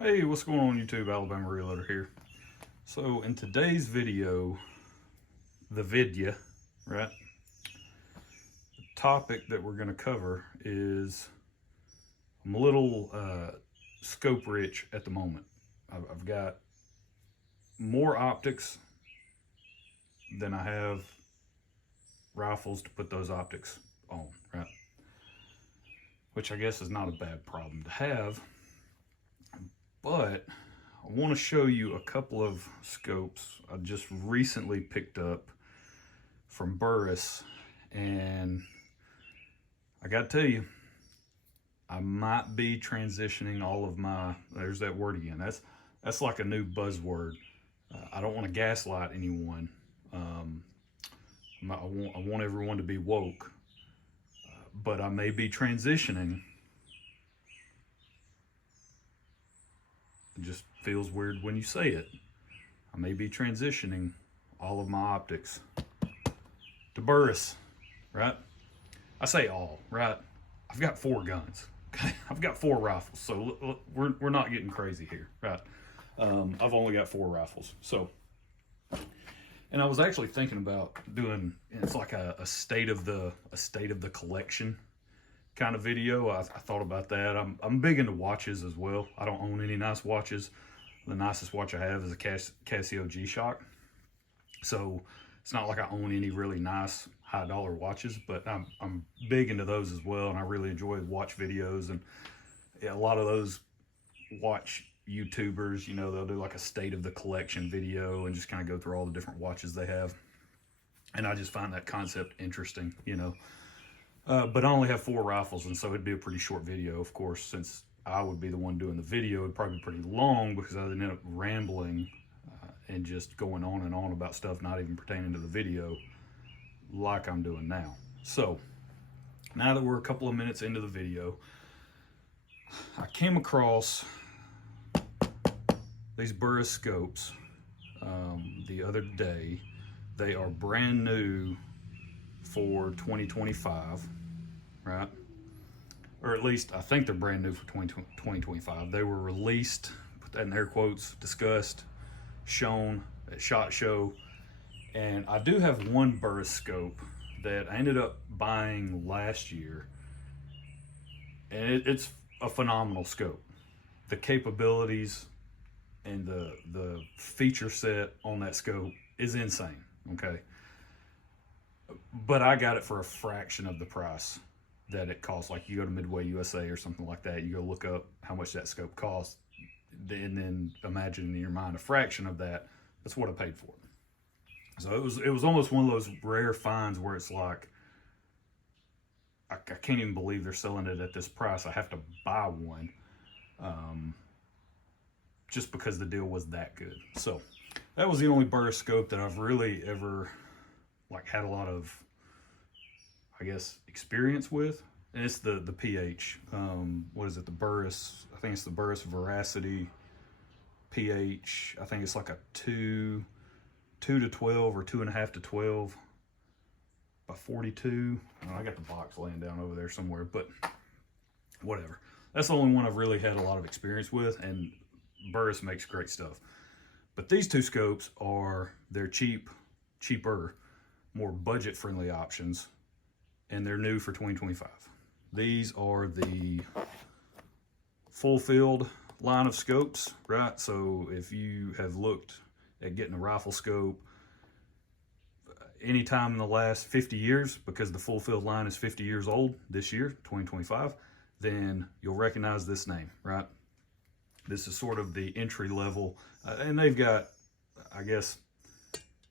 Hey, what's going on YouTube? Alabama Reloader here. So in today's video, right? The topic that we're going to cover is I'm a little scope rich at the moment. I've got more optics than I have rifles to put those optics on, right? Which I guess is not a bad problem to have, but I want to show you a couple of scopes I just recently picked up from Burris, and I got to tell you, I might be transitioning all of my, there's that word again, that's like a new buzzword. I don't want to gaslight anyone. I want everyone to be woke, but I may be transitioning. It just feels weird when you say it. I may be transitioning all of my optics to Burris, right? I say all, right? I've got 4 guns, okay? I've got 4 rifles, so we're not getting crazy here, right? I've only got 4 rifles, so. And I was actually thinking about doing, it's like a state of the collection kind of video. I thought about that. I'm big into watches as well. I don't own any nice watches. The nicest watch I have is a Casio G-Shock. So it's not like I own any really nice high dollar watches, but I'm big into those as well, and I really enjoy watch videos. And yeah, a lot of those watch YouTubers, you know, they'll do like a state of the collection video and just kind of go through all the different watches they have. And I just find that concept interesting, you know. But I only have 4 rifles, and so it'd be a pretty short video, of course, since I would be the one doing the video. It'd probably be pretty long because I'd end up rambling and just going on and on about stuff not even pertaining to the video like I'm doing now. So now that we're a couple of minutes into the video, I came across these Burris scopes the other day. They are brand new for 2025, right? Or at least I think they're brand new for 2025. They were released, put that in air quotes, discussed, shown at SHOT Show. And I do have one Burris scope that I ended up buying last year, and it's a phenomenal scope. The capabilities and the feature set on that scope is insane, okay? But I got it for a fraction of the price that it costs. Like, you go to Midway USA or something like that, you go look up how much that scope costs, and then imagine in your mind a fraction of that. That's what I paid for it. So it was almost one of those rare finds where it's like, I can't even believe they're selling it at this price. I have to buy one, just because the deal was that good. So that was the only Burris scope that I've really ever like had a lot of, I guess, experience with. And it's the PH. What is it? The Burris. I think it's the Burris Veracity PH. I think it's like a 2 to 12 or 2.5 to 12 by 42. I got the box laying down over there somewhere, but whatever. That's the only one I've really had a lot of experience with, and Burris makes great stuff. But these 2 scopes they're cheaper, more budget-friendly options, and they're new for 2025. These are the FullField line of scopes, right? So if you have looked at getting a rifle scope anytime in the last 50 years, because the FullField line is 50 years old this year, 2025, then you'll recognize this name, right? This is sort of the entry level, and they've got, I guess,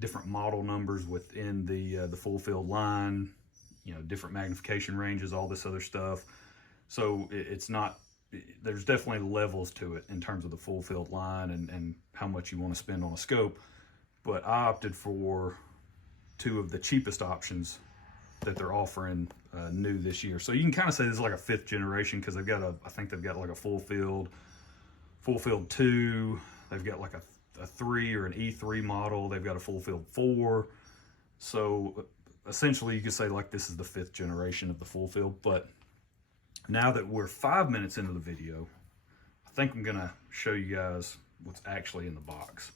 different model numbers within the FullField line, you know, different magnification ranges, all this other stuff. So it's not, there's definitely levels to it in terms of the FullField line and how much you want to spend on a scope. But I opted for 2 of the cheapest options that they're offering new this year. So you can kind of say this is like a 5th generation, because they've got I think they've got like a FullField 2. They've got like a 3 or an E3 model. They've got a FullField 4. So essentially you could say like this is the 5th generation of the FullField. But now that we're 5 minutes into the video, I I think I'm gonna show you guys what's actually in the box.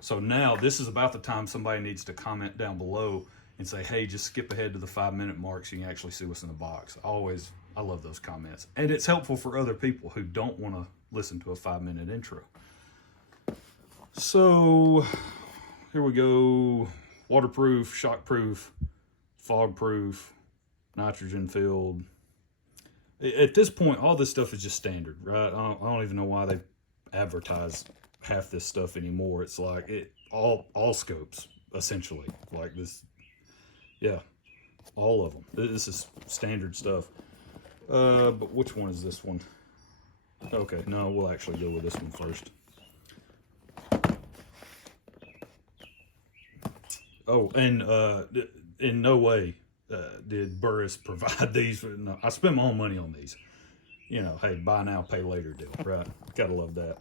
So now this is about the time somebody needs to comment down below and say, hey, just skip ahead to the 5-minute mark so you can actually see what's in the box. I love those comments. And it's helpful for other people who don't want to listen to a 5-minute intro. So here we go. Waterproof, shockproof, fog-proof, nitrogen filled. At this point, all this stuff is just standard, right? I don't even know why they advertise half this stuff anymore. It's like all scopes, essentially. Like this, yeah, all of them. This is standard stuff. But which one is this one? Okay, no, we'll actually go with this one first. Oh, and in no way did Burris provide these. No, I spent my own money on these. You know, hey, buy now, pay later deal, right? Gotta love that.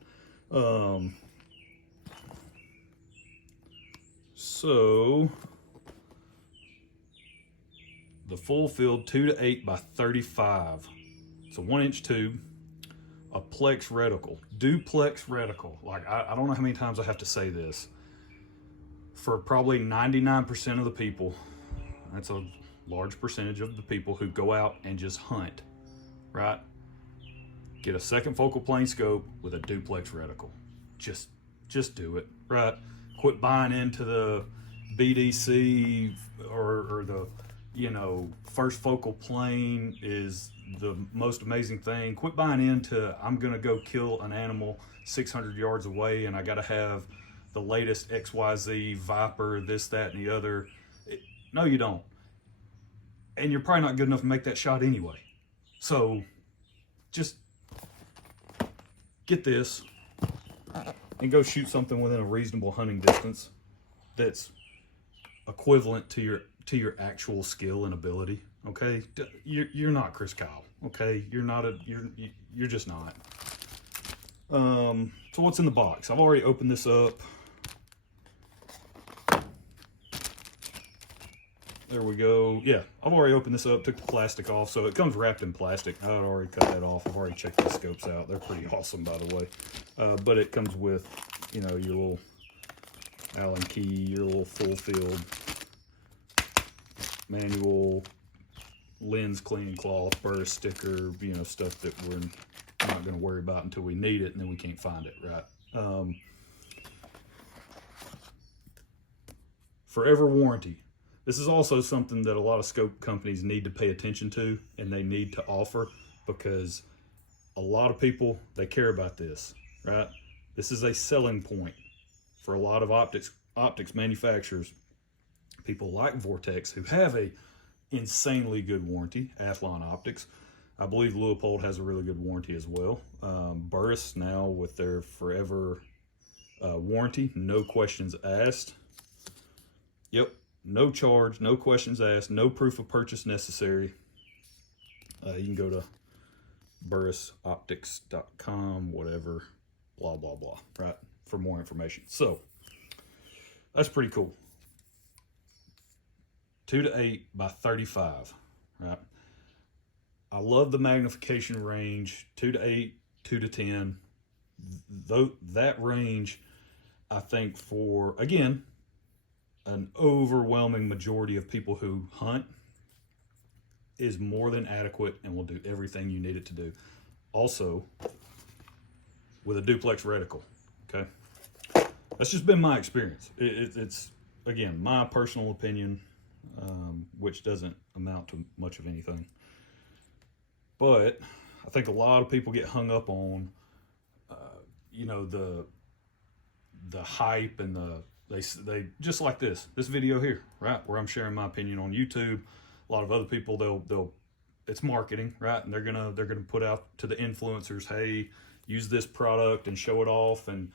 So the FullField 2-8 by 35. It's a 1-inch tube, a plex reticle, duplex reticle. Like I don't know how many times I have to say this. For probably 99% of the people, that's a large percentage of the people who go out and just hunt, right? Get a second focal plane scope with a duplex reticle. Just do it, right? Quit buying into the BDC or the, you know, first focal plane is the most amazing thing. Quit buying into, I'm gonna go kill an animal 600 yards away and I gotta have the latest XYZ Viper, this, that, and the other. No, you don't. And you're probably not good enough to make that shot anyway. So just get this and go shoot something within a reasonable hunting distance that's equivalent to your actual skill and ability. Okay, you're not Chris Kyle. Okay, you're just not. So what's in the box? I've already opened this up. There we go. Yeah, I've already opened this up, took the plastic off, so it comes wrapped in plastic. I'd already cut that off. I've already checked the scopes out. They're pretty awesome, by the way. But it comes with, you know, your little Allen key, your little FullField manual, lens cleaning cloth, Burris sticker, you know, stuff that we're not going to worry about until we need it, and then we can't find it, right? Forever warranty. This is also something that a lot of scope companies need to pay attention to and they need to offer, because a lot of people, they care about this, right? This is a selling point for a lot of optics manufacturers. People like Vortex, who have a insanely good warranty, Athlon Optics. I believe Leupold has a really good warranty as well. Burris now with their forever warranty, no questions asked. Yep. No charge, no questions asked, no proof of purchase necessary. You can go to burrisoptics.com, whatever, blah, blah, blah, right, for more information. So, that's pretty cool. 2-8 by 35, right? I love the magnification range, 2-8, 2-10. That range, I think for, again, an overwhelming majority of people who hunt, is more than adequate and will do everything you need it to do. Also, with a duplex reticle, okay? That's just been my experience. It's, again, my personal opinion, which doesn't amount to much of anything. But I think a lot of people get hung up on, you know, the hype and they just like this video here, right, where I'm sharing my opinion on YouTube. A lot of other people, they'll it's marketing, right, and they're gonna put out to the influencers, hey, use this product and show it off and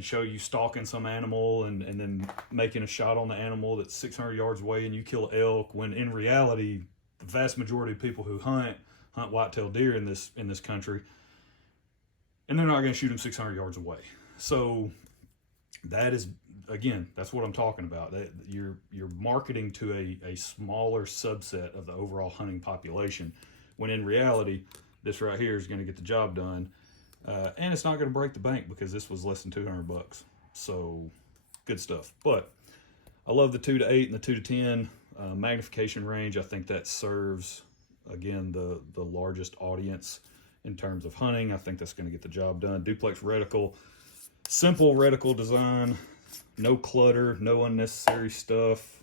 show you stalking some animal and then making a shot on the animal that's 600 yards away and you kill an elk, when in reality the vast majority of people who hunt whitetail deer in this country, and they're not going to shoot them 600 yards away. So that is, again, that's what I'm talking about. That you're marketing to a smaller subset of the overall hunting population, when in reality, this right here is going to get the job done. And it's not going to break the bank because this was less than 200 bucks. So good stuff. But I love the 2 to 8 and the 2 to 10 magnification range. I think that serves, again, the largest audience in terms of hunting. I think that's going to get the job done. Duplex reticle, simple reticle design, no clutter, no unnecessary stuff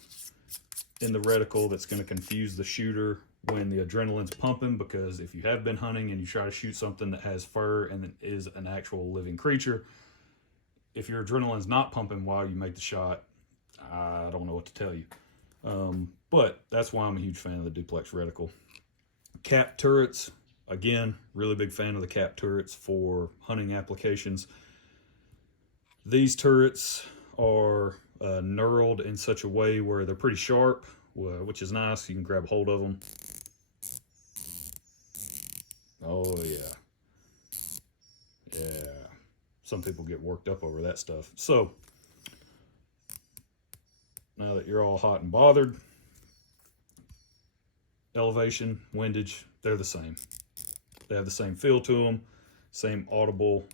in the reticle that's going to confuse the shooter when the adrenaline's pumping, because if you have been hunting and you try to shoot something that has fur and is an actual living creature, if your adrenaline's not pumping while you make the shot, I don't know what to tell you. But that's why I'm a huge fan of the duplex reticle. Cap turrets, again, really big fan of the cap turrets for hunting applications. These turrets are knurled in such a way where they're pretty sharp, which is nice. You can grab hold of them. Oh yeah. Yeah. Some people get worked up over that stuff. So now that you're all hot and bothered, elevation, windage, they're the same. They have the same feel to them, same audible,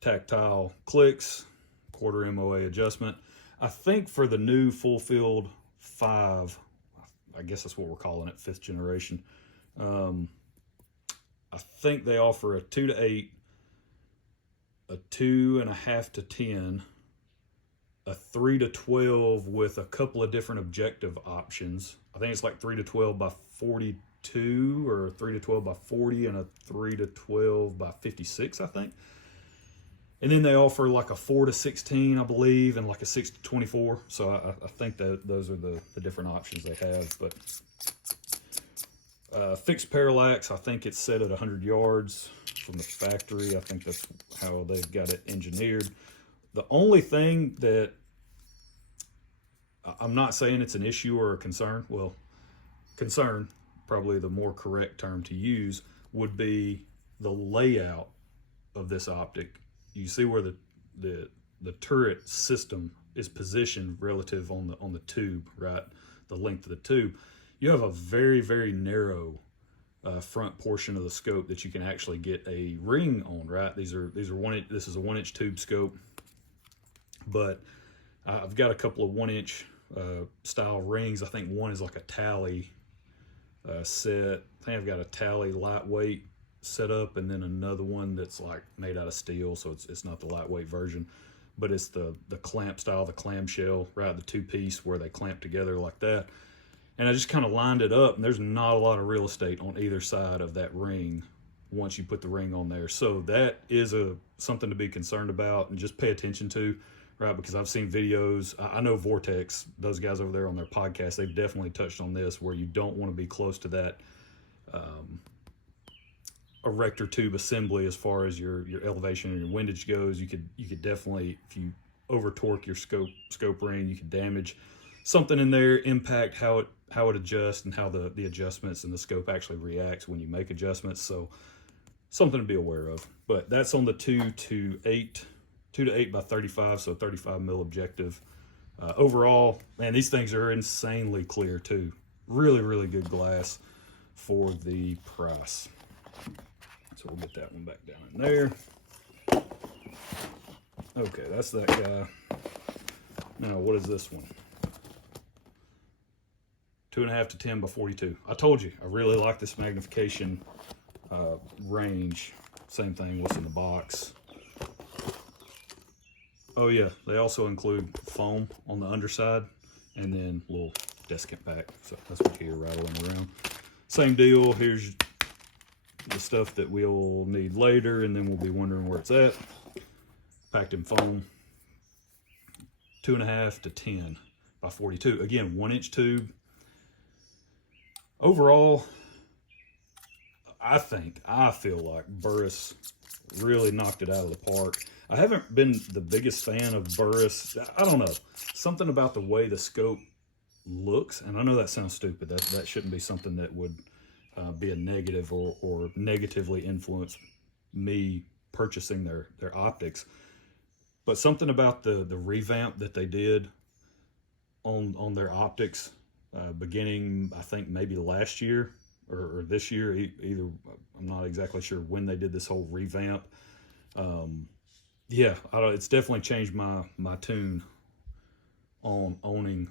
tactile clicks, quarter MOA adjustment. I think for the new FullField 5, I guess that's what we're calling it, 5th generation, I think they offer a 2 to 8, a 2.5 to 10, a 3 to 12 with a couple of different objective options. I think it's like 3 to 12 by 42 or 3 to 12 by 40 and a 3 to 12 by 56, I think. And then they offer like a 4 to 16, I believe, and like a 6 to 24. So I think that those are the different options they have. But fixed parallax, I think it's set at 100 yards from the factory. I think that's how they've got it engineered. The only thing that I'm not saying it's an issue or a concern. Well, concern, probably the more correct term to use, would be the layout of this optic. You see where the turret system is positioned relative on the tube, right? The length of the tube. You have a very, very narrow front portion of the scope that you can actually get a ring on, right? These are this is a 1-inch tube scope, but I've got a couple of 1-inch style rings. I think one is like a tally set. I think I've got a tally lightweight set up, and then another one that's like made out of steel, so it's not the lightweight version, but it's the clamp style, the clamshell, right? The 2-piece where they clamp together like that. And I just kind of lined it up, and there's not a lot of real estate on either side of that ring once you put the ring on there. So that is something to be concerned about and just pay attention to, right? Because I've seen videos. I know Vortex, those guys over there on their podcast, they've definitely touched on this, where you don't want to be close to that erector tube assembly as far as your elevation and your windage goes. You could definitely, if you over torque your scope ring, you could damage something in there, impact how it adjusts and how the adjustments and the scope actually reacts when you make adjustments. So something to be aware of. But that's on the 2 to 8 by 35, so 35 mil objective. Overall, man, these things are insanely clear too. Really, really good glass for the price. So we'll get that one back down in there. Okay, that's that guy. Now, what is this one? 2.5 to 10 by 42. I told you, I really like this magnification range. Same thing, what's in the box. Oh yeah, they also include foam on the underside and then a little desiccant pack. So that's what you hear rattling around. Same deal, here's the stuff that we'll need later, and then we'll be wondering where it's at. Packed in foam. 2.5 to 10 by 42. Again, 1-inch tube. Overall, I feel like Burris really knocked it out of the park. I haven't been the biggest fan of Burris. I don't know. Something about the way the scope looks, and I know that sounds stupid. That shouldn't be something that would be a negative or negatively influence me purchasing their optics. But something about the revamp that they did on their optics beginning, I think maybe last year or this year. Either, I'm not exactly sure when they did this whole revamp. Yeah, it's definitely changed my tune on owning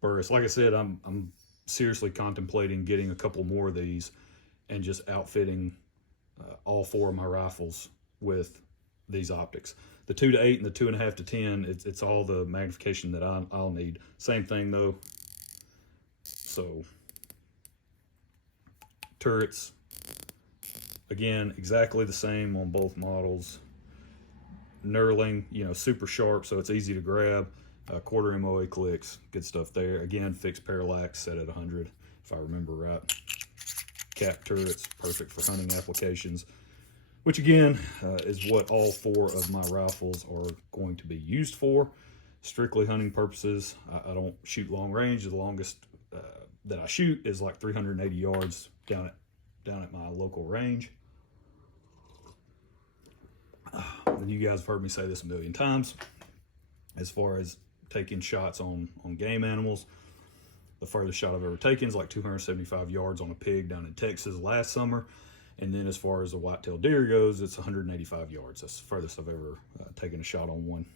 Burris. Like I said, I'm seriously contemplating getting a couple more of these and just outfitting all 4 of my rifles with these optics. The 2 to 8 and the 2.5 to 10, it's all the magnification that I'll need. Same thing though. So turrets, again, exactly the same on both models. Knurling, you know, super sharp, so it's easy to grab. Quarter MOA clicks, good stuff there. Again, fixed parallax, set at 100, if I remember right. Cap turrets, perfect for hunting applications, which again is what all 4 of my rifles are going to be used for. Strictly hunting purposes. I don't shoot long range. The longest that I shoot is like 380 yards down at my local range. And you guys have heard me say this a million times. As far as taking shots on game animals, the furthest shot I've ever taken is like 275 yards on a pig down in Texas last summer. And then as far as the whitetail deer goes, it's 185 yards. That's the furthest I've ever taken a shot on one.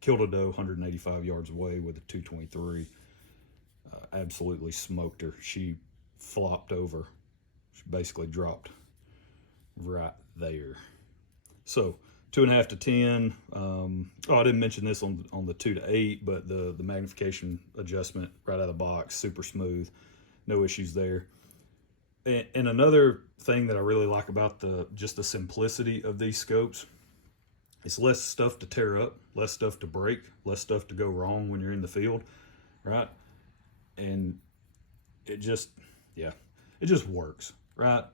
Killed a doe 185 yards away with a 223. Absolutely smoked her. She flopped over. She basically dropped right there. So 2.5 to 10. I didn't mention this on the 2 to 8, but the magnification adjustment right out of the box, super smooth, no issues there. And another thing that I really like about just the simplicity of these scopes, it's less stuff to tear up, less stuff to break, less stuff to go wrong when you're in the field, right? And it just works, right?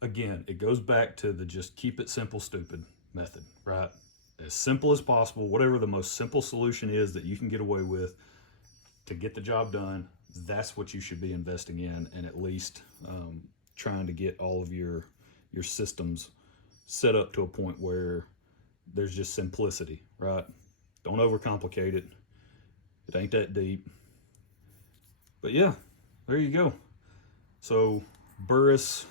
Again, it goes back to the just keep it simple, stupid method, right? As simple as possible, whatever the most simple solution is that you can get away with to get the job done, that's what you should be investing in, and at least trying to get all of your systems set up to a point where there's just simplicity, right? Don't overcomplicate it. It ain't that deep. But yeah, there you go. So Burris,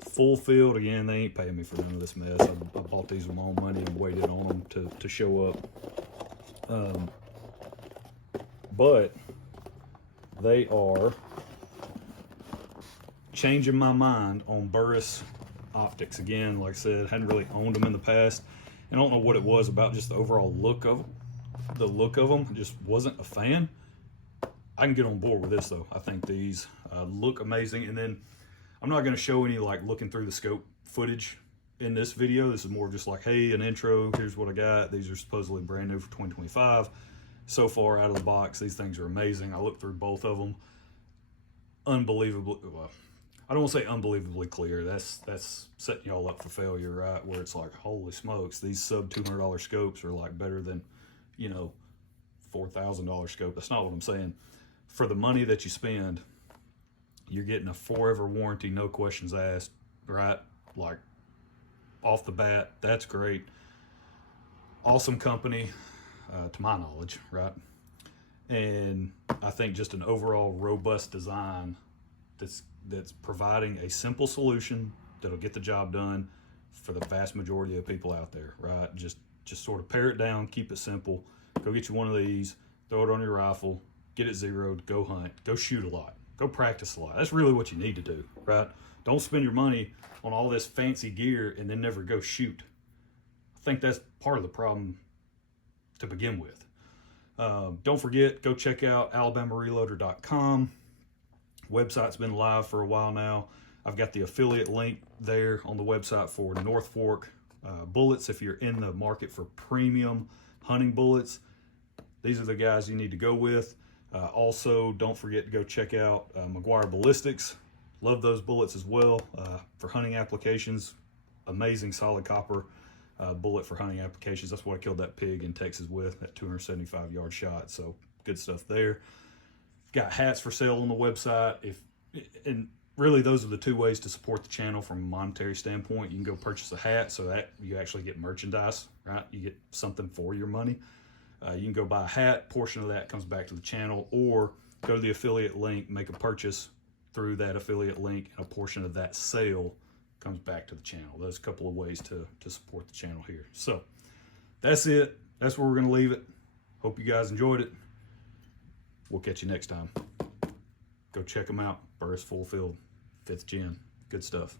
FullField, again, they ain't paying me for none of this mess. I bought these with my own money and waited on them to show up. But they are changing my mind on Burris optics. Again, like I said, hadn't really owned them in the past. I don't know what it was about just the overall look of them. I just wasn't a fan. I can get on board with this though. I think these look amazing. And then I'm not going to show any like looking through the scope footage in this video. This is more just like, hey, an intro. Here's what I got. These are supposedly brand new for 2025. So far out of the box, these things are amazing. I looked through both of them. Unbelievably, well, I don't want to say unbelievably clear. That's setting y'all up for failure, right? Where it's like, holy smokes, these sub $200 scopes are like better than, you know, $4,000 scope. That's not what I'm saying. For the money that you spend, you're getting a forever warranty, no questions asked, right? Like off the bat, that's great. Awesome company, to my knowledge, right? And I think just an overall robust design that's providing a simple solution that'll get the job done for the vast majority of people out there, right? Just sort of pare it down, keep it simple. Go get you one of these, throw it on your rifle, get it zeroed, go hunt, go shoot a lot, go practice a lot. That's really what you need to do, right? Don't spend your money on all this fancy gear and then never go shoot. I think that's part of the problem to begin with. Don't forget, go check out alabamareloader.com. Website's been live for a while now. I've got the affiliate link there on the website for North Fork bullets. If you're in the market for premium hunting bullets, these are the guys you need to go with. Also, don't forget to go check out McGuire Ballistics. Love those bullets as well for hunting applications. Amazing solid copper bullet for hunting applications. That's what I killed that pig in Texas with, that 275-yard shot. So good stuff there. Got hats for sale on the website. And really those are the two ways to support the channel from a monetary standpoint. You can go purchase a hat so that you actually get merchandise, right? You get something for your money. You can go buy a hat, portion of that comes back to the channel, or go to the affiliate link, make a purchase, through that affiliate link, and a portion of that sale comes back to the channel. There's a couple of ways to support the channel here. So that's it. That's where we're going to leave it. Hope you guys enjoyed it. We'll catch you next time. Go check them out. Burris FullField, 5th gen. Good stuff.